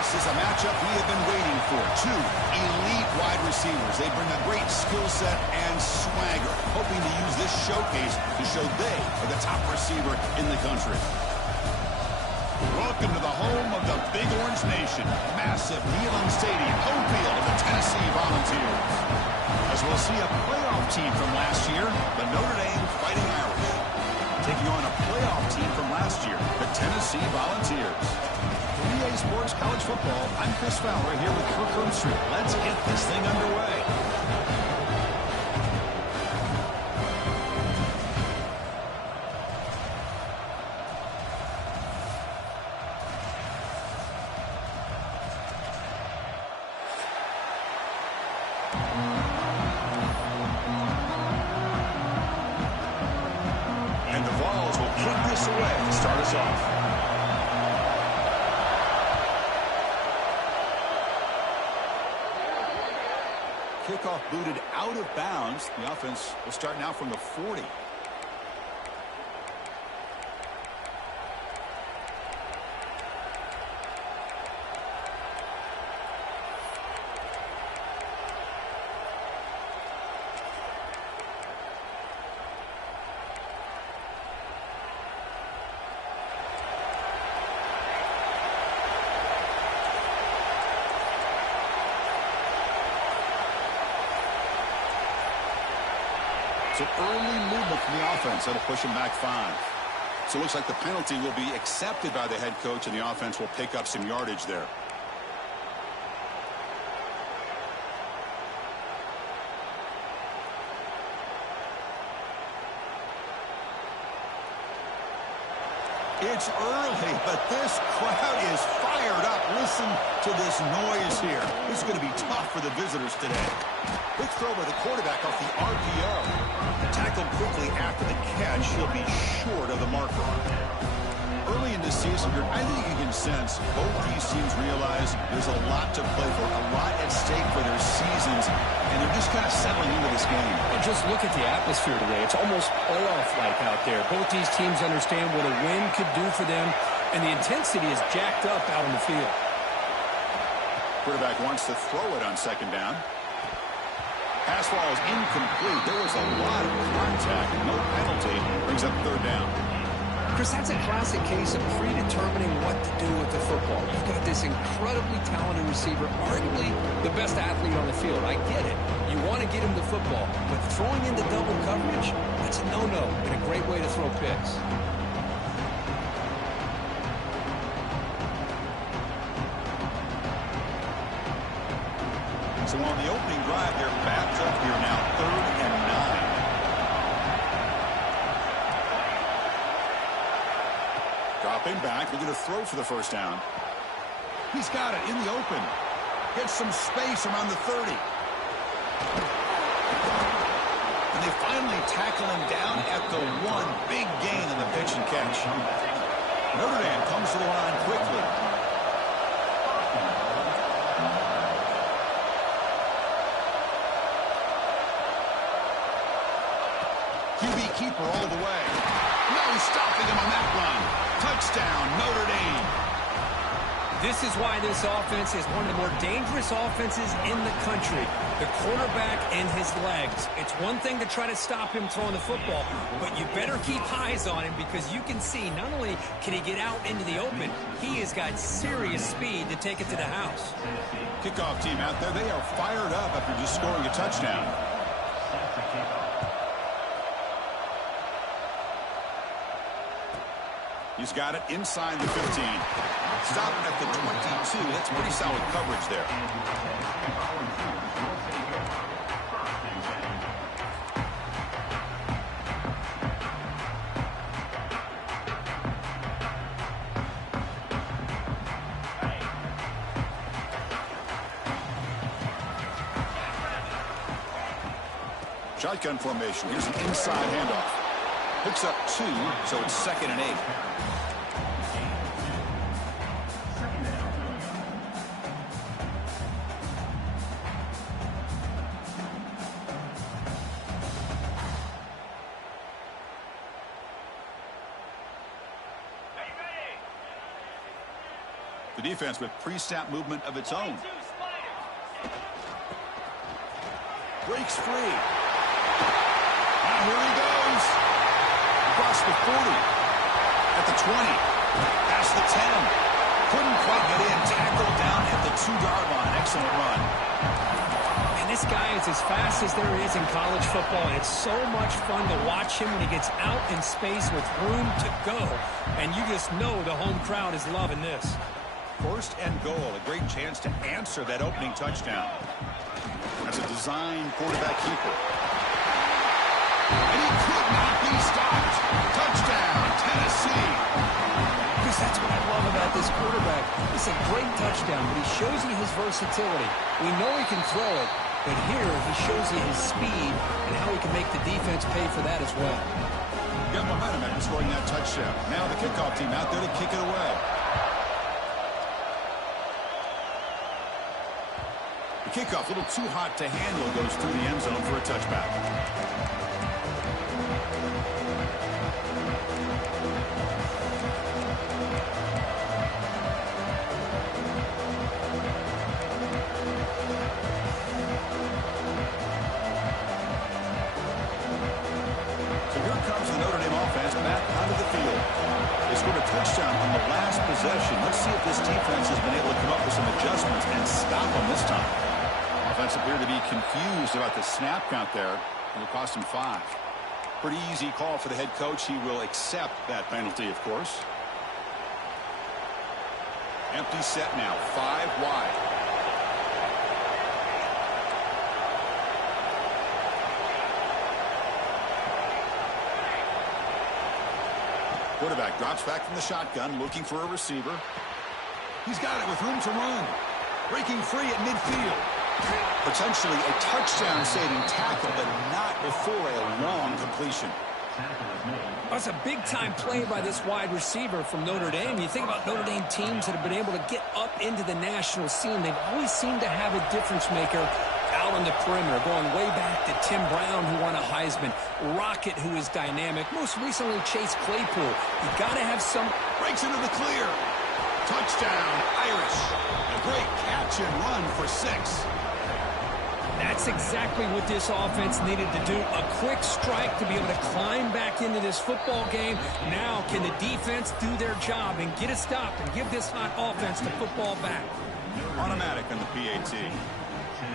This is a matchup we have been waiting for. Two elite wide receivers. They bring a great skill set and swagger, hoping to use this showcase to show they are the top receiver in the country. Welcome to the home of the Big Orange Nation. Massive Neyland Stadium, home field of the Tennessee Volunteers. As we'll see a playoff team from last year, the Notre Dame Fighting Irish. Taking on a playoff team from last year, the Tennessee Volunteers. For EA Sports College Football, I'm Chris Fowler here with Kirk Herbstreit. Let's get this thing underway. And the Vols will kick this away to start us off. Kickoff booted out of bounds. The offense will start now from the 40. An early movement from the offense that'll push him back 5. So it looks like the penalty will be accepted by the head coach, and the offense will pick up some yardage there. It's early, but this crowd is fired up. Listen to this noise here. This is going to be tough for the visitors today. Quick throw by the quarterback off the RPO. Tackled quickly after the catch. He'll be short of the marker. Early in this season, I think you can sense both these teams realize there's a lot to play for, a lot at stake for their seasons, and they're just kind of settling into this game. And just look at the atmosphere today. It's almost playoff-like out there. Both these teams understand what a win could do for them, and the intensity is jacked up out on the field. Quarterback wants to throw it on second down. Pass ball is incomplete. There was a lot of contact. No penalty. Brings up third down. Chris, that's a classic case of predetermining what to do with the football. You've got this incredibly talented receiver, arguably the best athlete on the field. I get it. You want to get him the football, but throwing into double coverage, that's a no-no and a great way to throw picks. So on the opening drive, they're backed up here now, 3rd and 9. Dropping back, looking to throw for the first down. He's got it in the open. Gets some space around the 30. And they finally tackle him down at the 1. Big gain in the pitch and catch. Notre Dame comes to the line quickly. QB keeper all the way. No stopping him on that run. Touchdown, Notre Dame. This is why this offense is one of the more dangerous offenses in the country. The quarterback and his legs. It's one thing to try to stop him throwing the football, but you better keep eyes on him because you can see not only can he get out into the open, he has got serious speed to take it to the house. Kickoff team out there, they are fired up after just scoring a touchdown. He's got it inside the 15. Stop at the 22. That's pretty solid coverage there. Shotgun formation. Here's an inside handoff. Picks up 2, so it's 2nd and 8. The defense with pre-snap movement of its own. Breaks free. Now here he goes. Across the 40. At the 20. Past the 10. Couldn't quite get in. Tackled down at the 2-yard line. Excellent run. And this guy is as fast as there is in college football, and it's so much fun to watch him when he gets out in space with room to go. And you just know the home crowd is loving this. First and goal. A great chance to answer that opening touchdown. That's a design quarterback keeper. And he could not be stopped. Touchdown, Tennessee. Because that's what I love about this quarterback. It's a great touchdown, but he shows you his versatility. We know he can throw it, but here he shows you his speed and how he can make the defense pay for that as well. Got momentum after scoring that touchdown. Now the kickoff team out there to kick it away. The kickoff, a little too hot to handle, goes through the end zone for a touchback. So here comes the Notre Dame offense back onto the field. They scored a touchdown on the last possession. Let's see if this defense has been able to come up with some adjustments and stop them this time. Offense appeared to be confused about the snap count there. It'll cost him 5. Pretty easy call for the head coach. He will accept that penalty, of course. Empty set now, 5 wide. Quarterback drops back from the shotgun, looking for a receiver. He's got it with room to run. Breaking free at midfield. Potentially a touchdown-saving tackle, but not before a long completion. That's a big-time play by this wide receiver from Notre Dame. You think about Notre Dame teams that have been able to get up into the national scene. They've always seemed to have a difference-maker out on the perimeter, going way back to Tim Brown, who won a Heisman, Rocket, who is dynamic, most recently Chase Claypool. You got to have some... Breaks into the clear. Touchdown, Irish. A great catch and run for 6. That's exactly what this offense needed to do. A quick strike to be able to climb back into this football game. Now can the defense do their job and get a stop and give this hot offense the football back? Automatic on the PAT.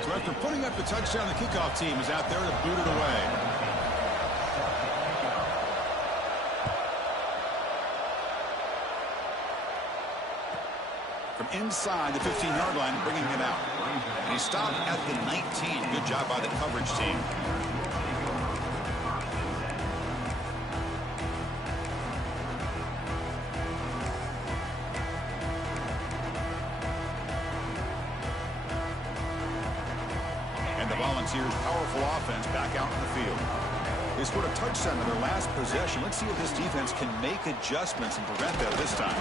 So after putting up the touchdown, the kickoff team is out there to boot it away. From inside the 15-yard line, bringing it out. And he stopped at the 19. Good job by the coverage team. And the Volunteers' powerful offense back out in the field. They scored a touchdown in their last possession. Let's see if this defense can make adjustments and prevent that this time.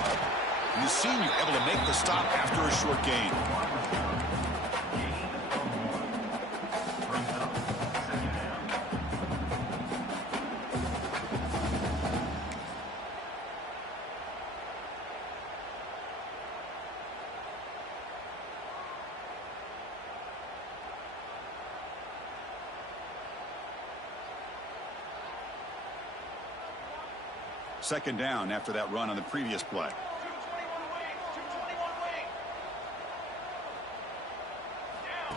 The senior able to make the stop after a short gain. Second down after that run on the previous play.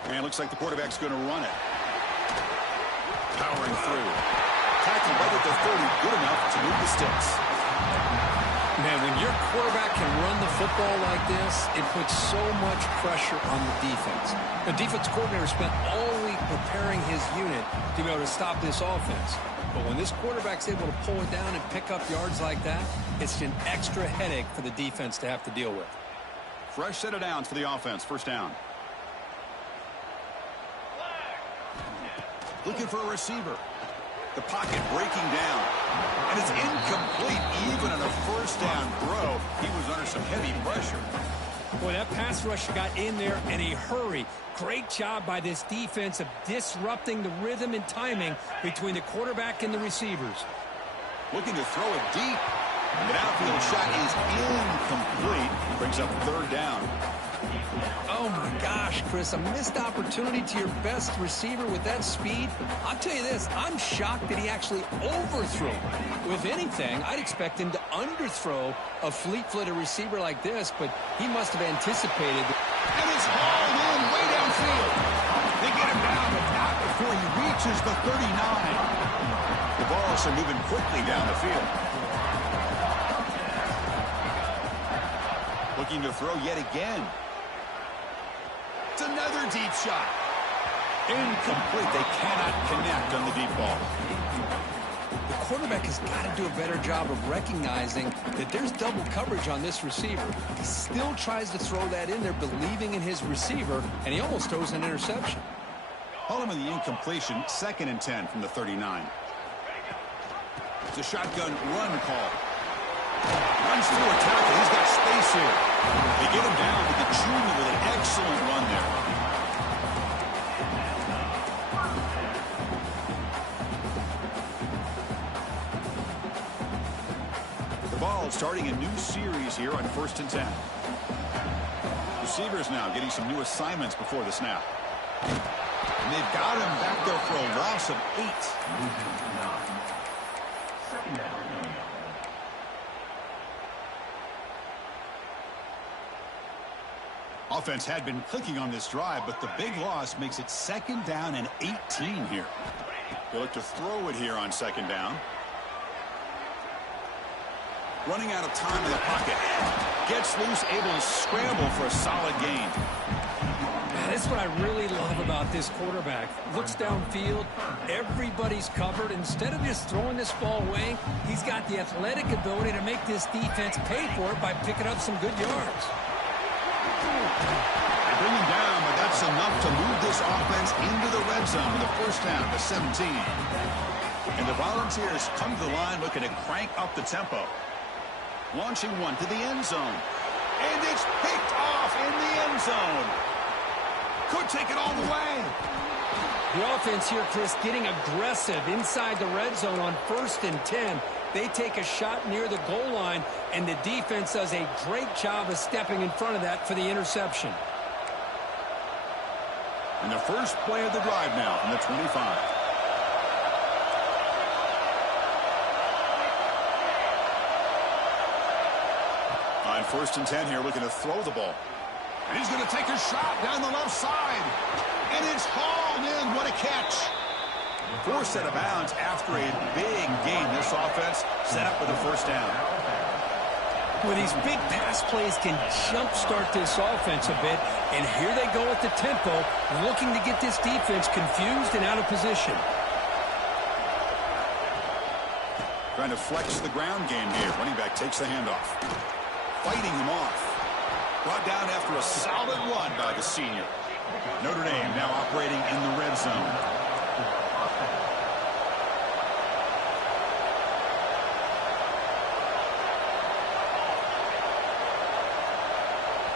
And looks like the quarterback's going to run it. Powering through. Tackled right at the 30. Good enough to move the sticks. Man, when your quarterback can run the football like this, it puts so much pressure on the defense. The defense coordinator spent all week preparing his unit to be able to stop this offense. But when this quarterback's able to pull it down and pick up yards like that, it's an extra headache for the defense to have to deal with. Fresh set of downs for the offense. First down. Looking for a receiver. The pocket breaking down. And it's incomplete even on a first down throw. He was under some heavy pressure. Boy, that pass rusher got in there in a hurry. Great job by this defense of disrupting the rhythm and timing between the quarterback and the receivers. Looking to throw it deep. An outfield shot is incomplete. Brings up third down. Oh, my gosh, Chris, a missed opportunity to your best receiver with that speed. I'll tell you this, I'm shocked that he actually overthrew. If anything, I'd expect him to underthrow a fleet-footed receiver like this, but he must have anticipated. And it's hauled in way downfield. They get him down, but not before he reaches the 39. The balls are moving quickly down the field. Looking to throw yet again. It's another deep shot. Incomplete. They cannot connect on the deep ball. The quarterback has got to do a better job of recognizing that there's double coverage on this receiver. He still tries to throw that in there, believing in his receiver, and he almost throws an interception. Following the incompletion, 2nd and 10 from the 39. It's a shotgun run call. Runs through a tackle. He's got space here. They get him down with the junior with an excellent run there. The ball starting a new series here on 1st and 10. Receivers now getting some new assignments before the snap. And they've got him back there for a loss of 8. Offense had been clicking on this drive, but the big loss makes it 2nd down and 18 here. They look to throw it here on 2nd down. Running out of time in the pocket. Gets loose, able to scramble for a solid gain. That's what I really love about this quarterback. Looks downfield, everybody's covered. Instead of just throwing this ball away, he's got the athletic ability to make this defense pay for it by picking up some good yards. They bring him down, but that's enough to move this offense into the red zone with a 1st down to 17. And the Volunteers come to the line looking to crank up the tempo. Launching one to the end zone. And it's picked off in the end zone. Could take it all the way. The offense here, Chris, getting aggressive inside the red zone on 1st and 10. They take a shot near the goal line, and the defense does a great job of stepping in front of that for the interception. And the first play of the drive now from the 25. On 1st and 10 here, looking to throw the ball. And he's going to take a shot down the left side. And it's hauled in. What a catch. Forced out of bounds after a big game. This offense set up with a 1st down. Well, these big pass plays can jumpstart this offense a bit. And here they go with the tempo, looking to get this defense confused and out of position. Trying to flex the ground game here. Running back takes the handoff. Fighting him off. Brought down after a solid run by the senior. Notre Dame now operating in the red zone.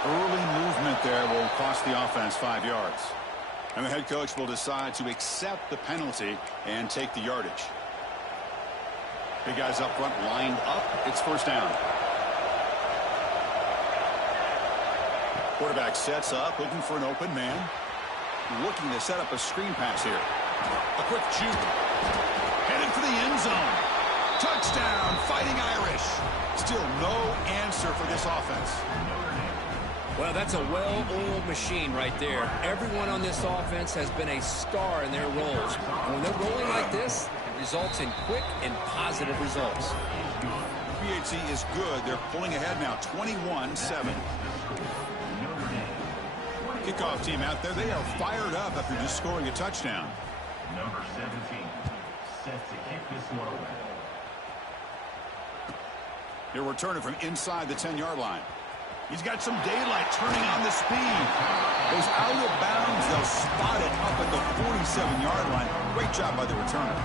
Early movement there will cost the offense 5 yards. And the head coach will decide to accept the penalty and take the yardage. Big guys up front lined up. It's 1st down. Quarterback sets up, looking for an open man. Looking to set up a screen pass here. A quick juke. Headed for the end zone. Touchdown, Fighting Irish. Still no answer for this offense. Well, that's a well-oiled machine right there. Everyone on this offense has been a star in their roles. And when they're rolling like this, it results in quick and positive results. PHC is good. They're pulling ahead now, 21-7. Kickoff team out there. They are fired up after just scoring a touchdown. Number 17 set to kick this one away. They're returning from inside the 10-yard line. He's got some daylight turning on the speed. Goes out of bounds. They'll spot it up at the 47-yard line. Great job by the returner.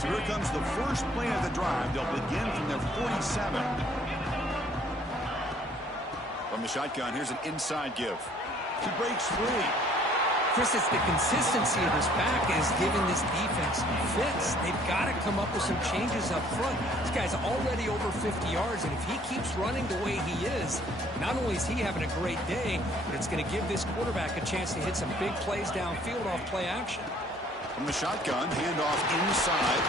So here comes the first play of the drive. They'll begin from their 47. From the shotgun, here's an inside give. He breaks free. Chris, it's the consistency of his back is giving this defense fits. They've got to come up with some changes up front. This guy's already over 50 yards, and if he keeps running the way he is, not only is he having a great day, but it's going to give this quarterback a chance to hit some big plays downfield off play action. From the shotgun, handoff inside.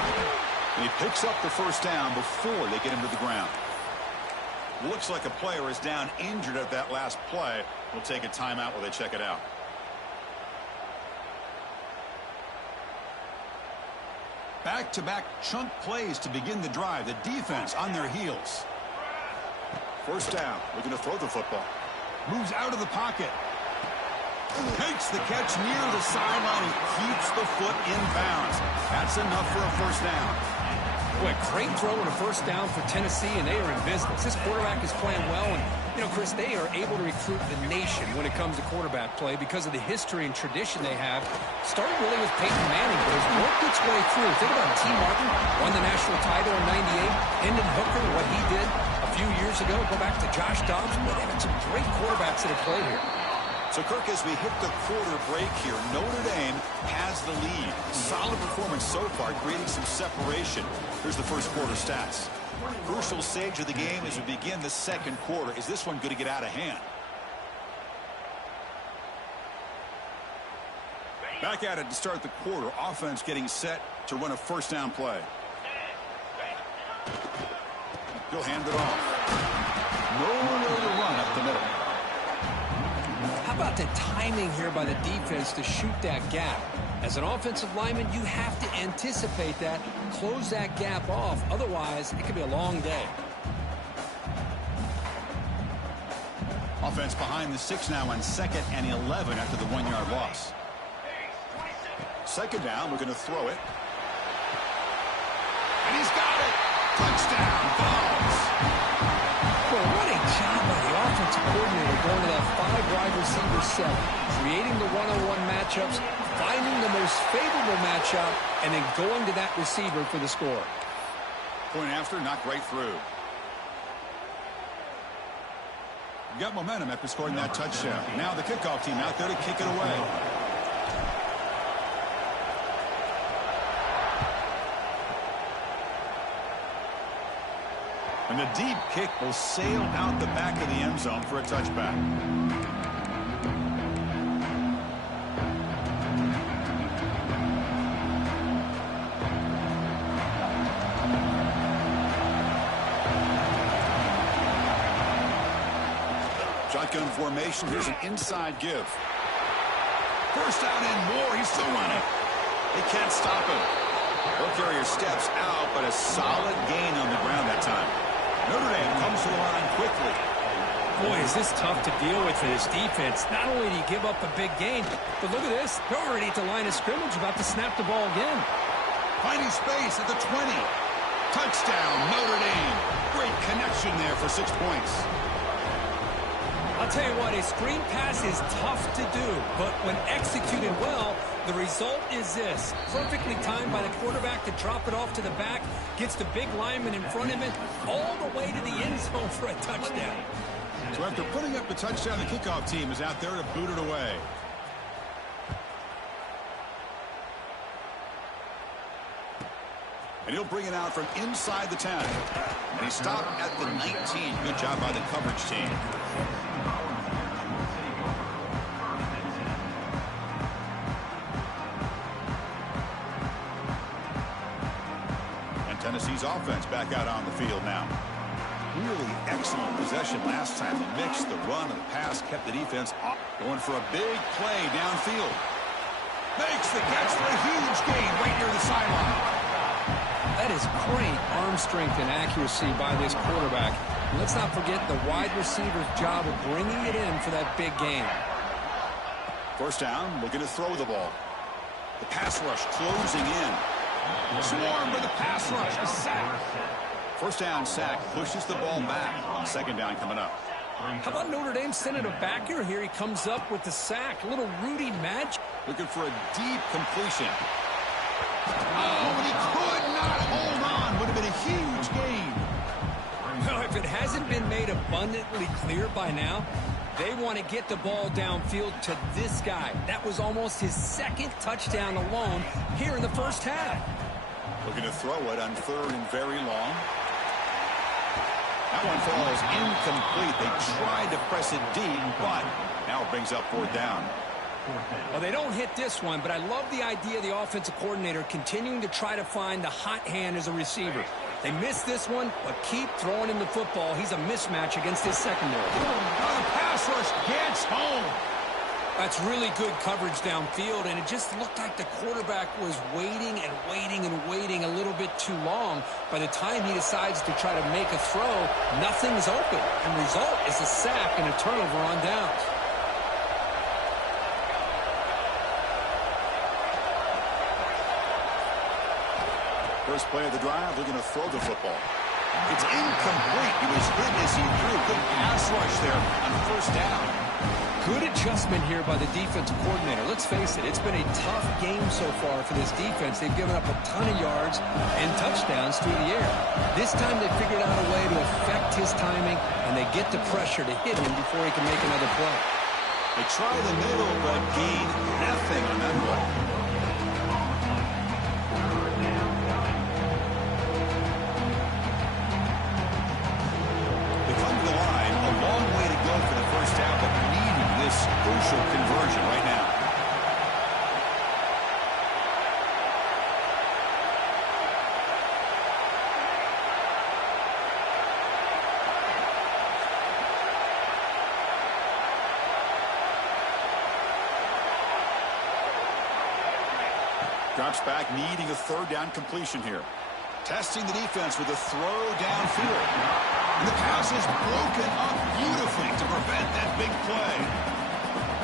And he picks up the first down before they get him to the ground. Looks like a player is down injured at that last play. We'll take a timeout while they check it out. Back-to-back chunk plays to begin the drive. The defense on their heels. First down. Looking to throw the football. Moves out of the pocket. Makes the catch near the sideline and keeps the foot in bounds. That's enough for a first down. Boy, great throw and a first down for Tennessee, and they are in business. This quarterback is playing well, and, you know, Chris, they are able to recruit the nation when it comes to quarterback play because of the history and tradition they have. Started really with Peyton Manning, but has worked its way through. Think about T. Martin, won the national title in '98. Hendon Hooker, what he did a few years ago. Go back to Josh Dobbs. Boy, they've had some great quarterbacks that have played here. So, Kirk, as we hit the quarter break here, Notre Dame has the lead. Solid performance so far, creating some separation. Here's the first quarter stats. Crucial stage of the game as we begin the second quarter. Is this one going to get out of hand? Back at it to start the quarter. Offense getting set to run a first down play. He'll hand it off. Nowhere to run up the middle. How about the timing here by the defense to shoot that gap? As an offensive lineman, you have to anticipate that, close that gap off. Otherwise, it could be a long day. Offense behind the 6 now on 2nd and 11 after the 1-yard loss. Second down, we're going to throw it. And he's got it. Touchdown, Vols. Well, what a job by the offensive coordinator going to that 5-wide receiver set, creating the one-on-one matchups, finding the most favorable matchup, and then going to that receiver for the score. Point after, not right through. Got momentum after scoring that touchdown. Now the kickoff team out there to kick it away. And the deep kick will sail out the back of the end zone for a touchback. Shotgun formation. Here's an inside give. First down and more. He's still running. They can't stop him. Ball carrier steps out, but a solid gain on the ground that time. Notre Dame comes to the line quickly. Boy, is this tough to deal with for this defense. Not only do you give up a big gain, but look at this. They're already at the line of scrimmage, about to snap the ball again. Finding space at the 20. Touchdown, Notre Dame. Great connection there for 6 points. I'll tell you what, a screen pass is tough to do, but when executed well, the result is this. Perfectly timed by the quarterback to drop it off to the back, gets the big lineman in front of it, all the way to the end zone for a touchdown. So after putting up the touchdown, the kickoff team is out there to boot it away. And he'll bring it out from inside the 10. And he stopped at the 19. Good job by the coverage team. And Tennessee's offense back out on the field now. Really excellent possession last time. The mix, the run, and the pass kept the defense off. Going for a big play downfield. Makes the catch for a huge gain right near the sideline. That is great arm strength and accuracy by this quarterback. And let's not forget the wide receiver's job of bringing it in for that big gain. First down, looking to throw the ball. The pass rush closing in. Swarmed by the pass rush. A sack. First down sack pushes the ball back. Second down coming up. How about Notre Dame sending a backer here? He comes up with the sack. A little Rudy Magic. Looking for a deep completion. Oh, and he could not hold on. Would have been a huge gain. Well, if it hasn't been made abundantly clear by now, They want to get the ball downfield to this guy. That was almost his second touchdown alone here in the first half. Looking to throw it on 3rd and very long. That one falls incomplete. They tried to press it deep, but now it brings up 4th down. Well, they don't hit this one, but I love the idea of the offensive coordinator continuing to try to find the hot hand as a receiver. They missed this one, but keep throwing him the football. He's a mismatch against his secondary. The pass rush gets home. That's really good coverage downfield, and it just looked like the quarterback was waiting and waiting and waiting a little bit too long. By the time he decides to try to make a throw, nothing's open. And the result is a sack and a turnover on downs. First play of the drive, they're going to throw the football. It's incomplete. He was hit as he threw. Good pass rush there on 1st down. Good adjustment here by the defensive coordinator. Let's face it, it's been a tough game so far for this defense. They've given up a ton of yards and touchdowns through the air. This time they figured out a way to affect his timing, and they get the pressure to hit him before he can make another play. They try the middle, but gain nothing on that play. Crucial conversion right now. Drops back, needing a 3rd down completion here. Testing the defense with a throw downfield. And the pass is broken up beautifully to prevent that big play.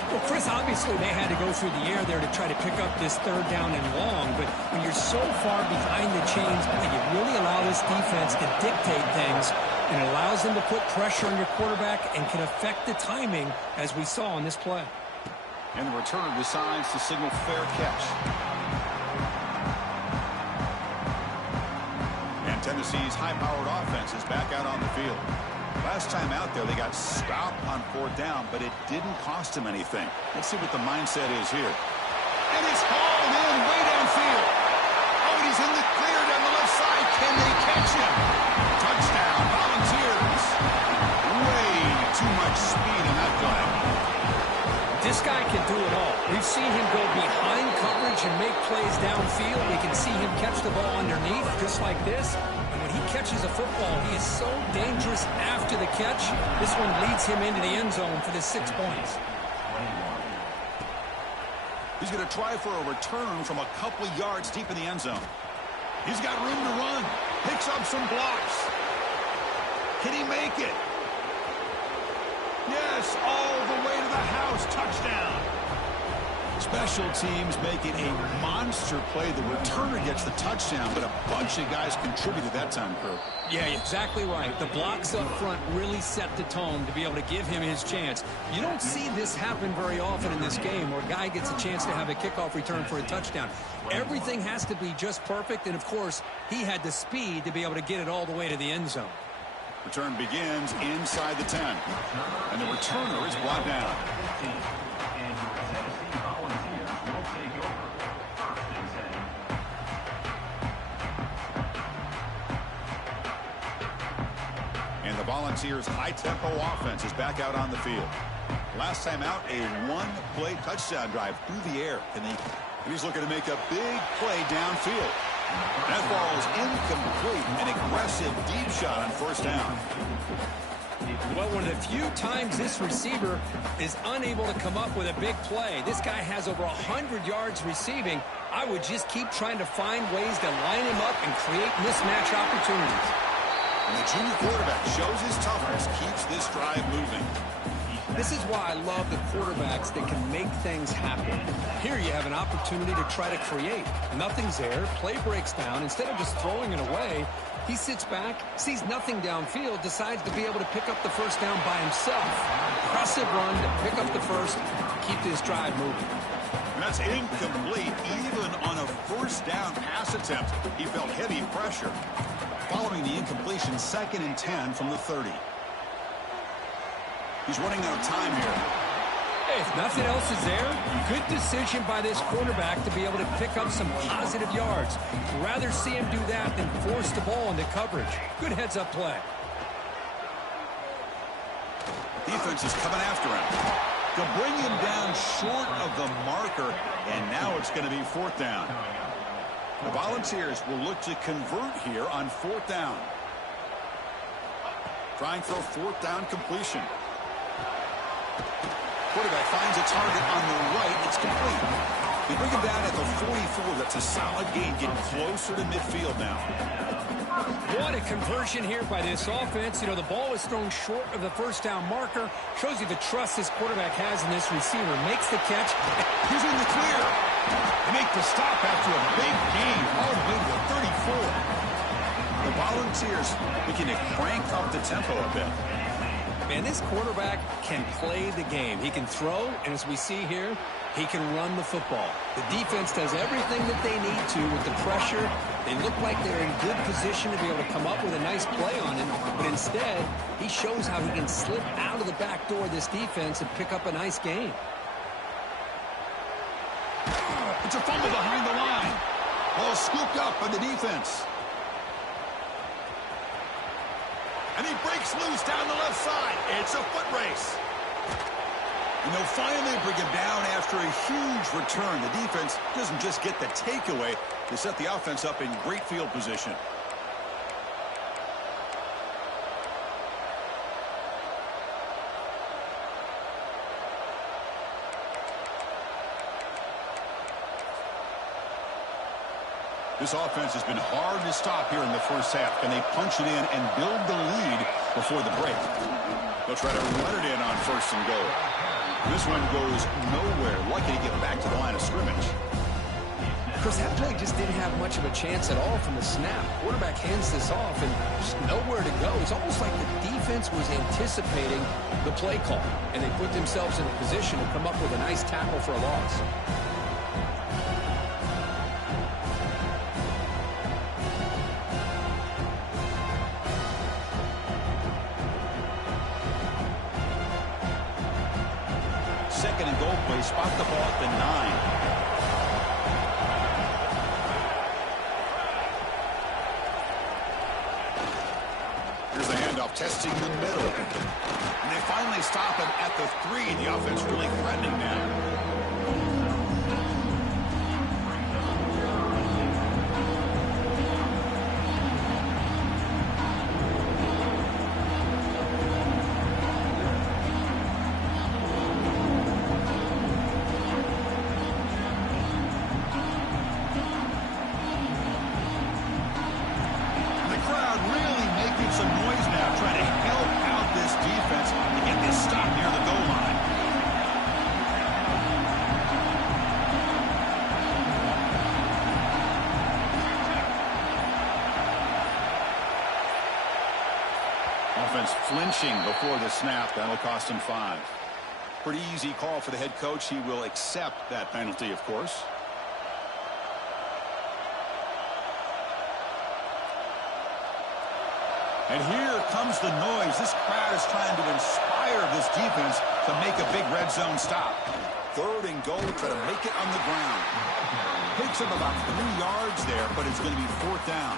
Well, Chris, obviously they had to go through the air there to try to pick up this 3rd down and long, but when you're so far behind the chains, you really allow this defense to dictate things, and it allows them to put pressure on your quarterback and can affect the timing, as we saw on this play. And the returner decides to signal fair catch. And Tennessee's high-powered offense is back out on the field. Last time out there, they got stopped on 4th down, but it didn't cost them anything. Let's see what the mindset is here. And it's hauled in way downfield. Oh, and he's in the clear down the left side. Can they catch him? Touchdown, Volunteers. Way too much speed in that play. This guy can do it all. We've seen him go behind coverage and make plays downfield. We can see him catch the ball underneath, just like this. And when he catches a football, he is so dangerous after the catch. This one leads him into the end zone for the 6 points. He's going to try for a return from a couple of yards deep in the end zone. He's got room to run. Picks up some blocks. Can he make it? Yes, all the way to the house. Touchdown. Special teams make it a monster play. The returner gets the touchdown, but a bunch of guys contributed that time, Kurt. Yeah, exactly right. The blocks up front really set the tone to be able to give him his chance. You don't see this happen very often in this game where a guy gets a chance to have a kickoff return for a touchdown. Everything has to be just perfect, and of course, he had the speed to be able to get it all the way to the end zone. Return begins inside the 10, and the returner is brought down. And the Volunteers' high-tempo offense is back out on the field. Last time out, a one-play touchdown drive through the air. And he's looking to make a big play downfield. That ball is incomplete. An aggressive deep shot on first down. Well, one of the few times this receiver is unable to come up with a big play. This guy has over 100 yards receiving. I would just keep trying to find ways to line him up and create mismatch opportunities. And the junior quarterback shows his toughness, keeps this drive moving. This is why I love the quarterbacks that can make things happen. Here you have an opportunity to try to create. Nothing's there. Play breaks down. Instead of just throwing it away, he sits back, sees nothing downfield, decides to be able to pick up the first down by himself. Impressive run to pick up the first, keep this drive moving. And that's incomplete even on a first down pass attempt. He felt heavy pressure. Following the incompletion, 2nd and 10 from the 30. He's running out of time here. Hey, if nothing else is there, good decision by this quarterback to be able to pick up some positive yards. Rather see him do that than force the ball into coverage. Good heads-up play. Defense is coming after him. To bring him down short of the marker, and now it's going to be 4th down. The Volunteers will look to convert here on 4th down. Trying for a 4th down completion. Quarterback finds a target on the right. It's complete. They bring him down at the 44. That's a solid gain, getting closer to midfield now. What a conversion here by this offense. You know, the ball is thrown short of the 1st down marker. Shows you the trust this quarterback has in this receiver. Makes the catch. He's in the clear. They make the stop after a big gain all the way to the 34. The Volunteers looking to crank up the tempo a bit. Man, this quarterback can play the game. He can throw, and as we see here, he can run the football. The defense does everything that they need to with the pressure. They look like they're in good position to be able to come up with a nice play on him, but instead, he shows how he can slip out of the back door of this defense and pick up a nice gain. It's a fumble behind the line. Ball scooped up by the defense. And he breaks loose down the left side. It's a foot race. And they'll finally bring him down after a huge return. The defense doesn't just get the takeaway. They set the offense up in great field position. This offense has been hard to stop here in the first half. Can they punch it in and build the lead before the break? They'll try to run it in on 1st and goal. This one goes nowhere. Lucky to get back to the line of scrimmage. Chris, that play just didn't have much of a chance at all from the snap. Quarterback hands this off and just nowhere to go. It's almost like the defense was anticipating the play call, and they put themselves in a position to come up with a nice tackle for a loss. Second and goal play. Spot the ball at the 9. Here's the handoff, testing the middle. And they finally stop him at the 3. The offense really threatening now. Offense flinching before the snap. That'll cost him 5. Pretty easy call for the head coach. He will accept that penalty, of course. And here comes the noise. This crowd is trying to inspire this defense to make a big red zone stop. 3rd and goal, try to make it on the ground. Picks up about 3 yards there, but it's going to be 4th down.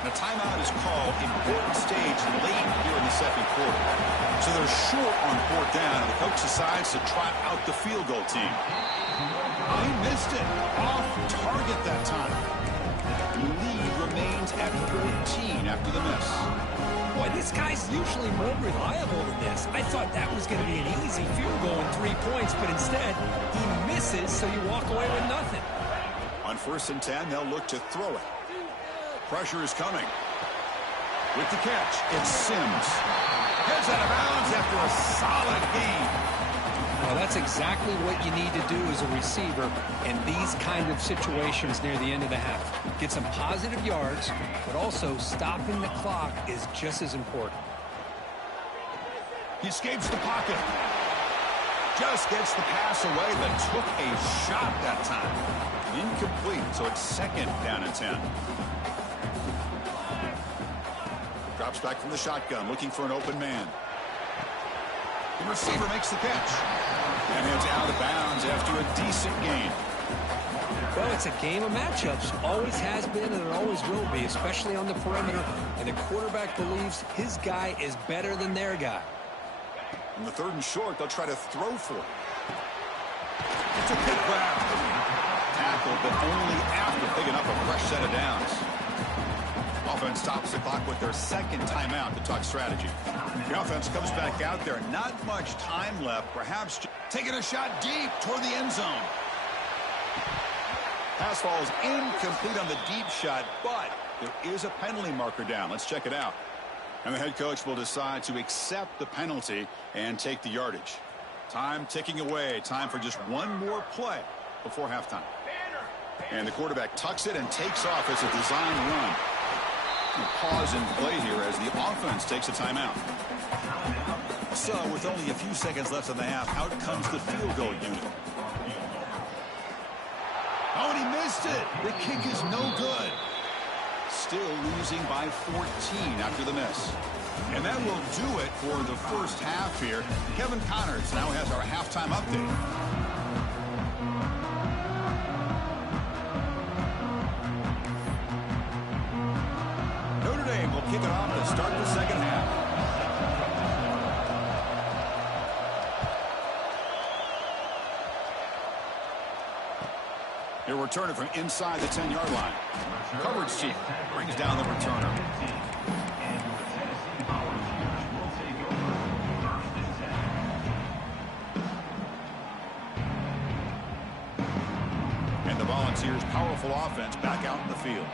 And a timeout is called. Important stage late here in the 2nd quarter. So they're short on 4th down, and the coach decides to trot out the field goal team. He missed it. Off target that time. The lead remains at 14 after the miss. Boy, this guy's usually more reliable than this. I thought that was going to be an easy field goal in 3 points, but instead, he misses, so you walk away with nothing. On 1st and 10, they'll look to throw it. Pressure is coming. With the catch, it's Sims. Heads out of bounds after a solid gain. Well, that's exactly what you need to do as a receiver in these kind of situations near the end of the half. Get some positive yards, but also stopping the clock is just as important. He escapes the pocket. Just gets the pass away, but took a shot that time. Incomplete, so it's 2nd down and 10. Drops back from the shotgun, looking for an open man. The receiver makes the catch. And heads out of bounds after a decent gain. Well, it's a game of matchups. Always has been and it always will be, especially on the perimeter. And the quarterback believes his guy is better than their guy. On the 3rd and short, they'll try to throw for it. It's a pick grab. Tackle, but only after picking up a fresh set of downs. Offense stops the clock with their 2nd timeout to talk strategy. The offense comes back out there. Not much time left. Perhaps taking a shot deep toward the end zone. Pass falls incomplete on the deep shot, but there is a penalty marker down. Let's check it out. And the head coach will decide to accept the penalty and take the yardage. Time ticking away. Time for just one more play before halftime. And the quarterback tucks it and takes off as a design run. Pause and play here as the offense takes a timeout. So with only a few seconds left in the half, out comes the field goal unit. Oh, and he missed it. The kick is no good. Still losing by 14 after the miss. And that will do it for the first half here. Kevin Connors now has our halftime update. Notre Dame will kick it off to start the second half. They're returning from inside the 10-yard line. Coverage team brings down the returner. And the Volunteers' powerful offense back out in the field.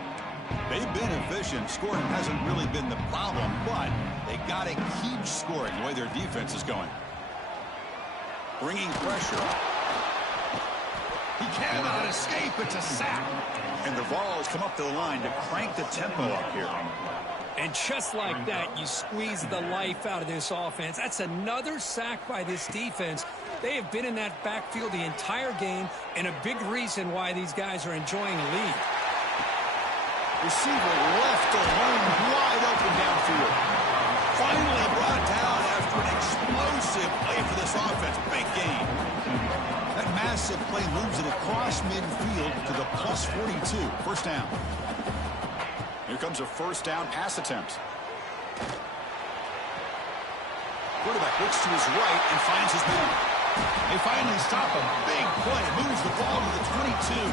They've been efficient. Scoring hasn't really been the problem, but they got to keep scoring the way their defense is going. Bringing pressure. He cannot escape. It's a sack. And the Vols come up to the line to crank the tempo up here. And just like that, you squeeze the life out of this offense. That's another sack by this defense. They have been in that backfield the entire game, and a big reason why these guys are enjoying a lead. Receiver left alone, wide open downfield. Finally brought down after an explosive play for this offense. Big game. That massive play moves it across midfield to the plus 42. First down. Here comes a first down pass attempt. Quarterback looks to his right and finds his man. They finally stop a big play. Moves the ball to the 22.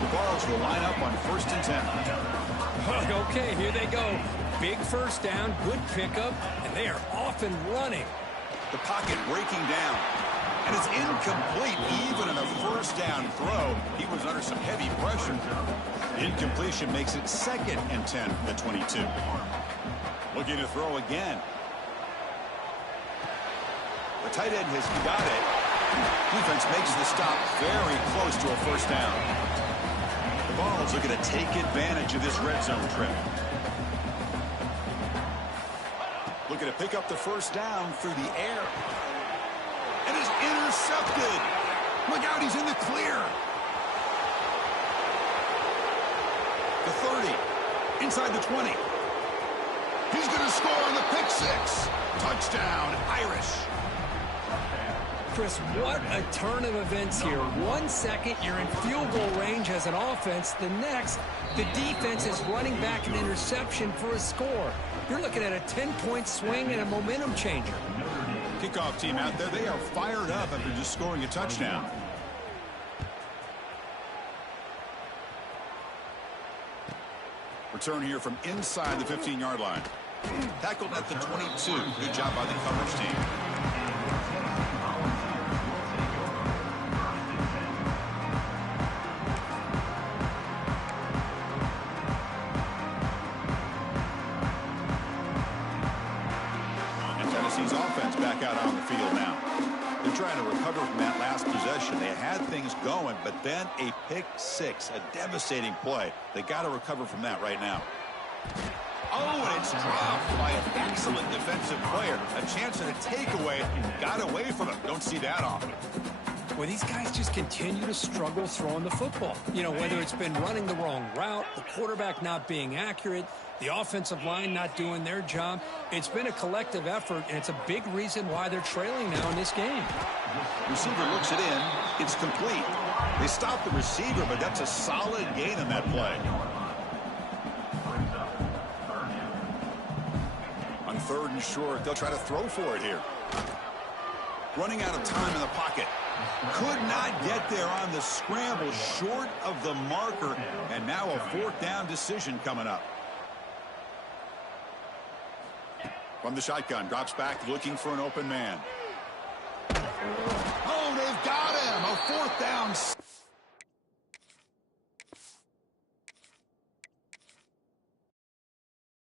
The Vols will line up on 1st and 10. Okay, here they go. Big first down, good pickup, and they are off and running. The pocket breaking down. And it's incomplete even in a first down throw. He was under some heavy pressure. Incompletion makes it 2nd and 10 from the 22. Looking to throw again. The tight end has got it. Defense makes the stop very close to a first down. The Vols are going to take advantage of this red zone trip. Looking to pick up the first down through the air. And is intercepted. Look out, he's in the clear. The 30. Inside the 20. He's going to score on the pick six. Touchdown, Irish. Chris, what a turn of events here. 1 second, you're in field goal range as an offense. The next, the defense is running back an interception for a score. You're looking at a 10-point swing and a momentum changer. Kickoff team out there, they are fired up after just scoring a touchdown. Return here from inside the 15-yard line. Tackled at the 22. Good job by the coverage team. Tennessee's offense back out on the field now. They're trying to recover from that last possession. They had things going, but then a pick six, a devastating play. They got to recover from that right now. Oh, and it's dropped by an excellent defensive player. A chance at a takeaway. Got away from him. Don't see that often. Well, these guys just continue to struggle throwing the football. You know, whether it's been running the wrong route, the quarterback not being accurate, the offensive line not doing their job. It's been a collective effort, and it's a big reason why they're trailing now in this game. Receiver looks it in. It's complete. They stop the receiver, but that's a solid gain on that play. On 3rd and short, they'll try to throw for it here. Running out of time in the pocket. Could not get there on the scramble, short of the marker, and now a 4th down decision coming up. From the shotgun, drops back, looking for an open man.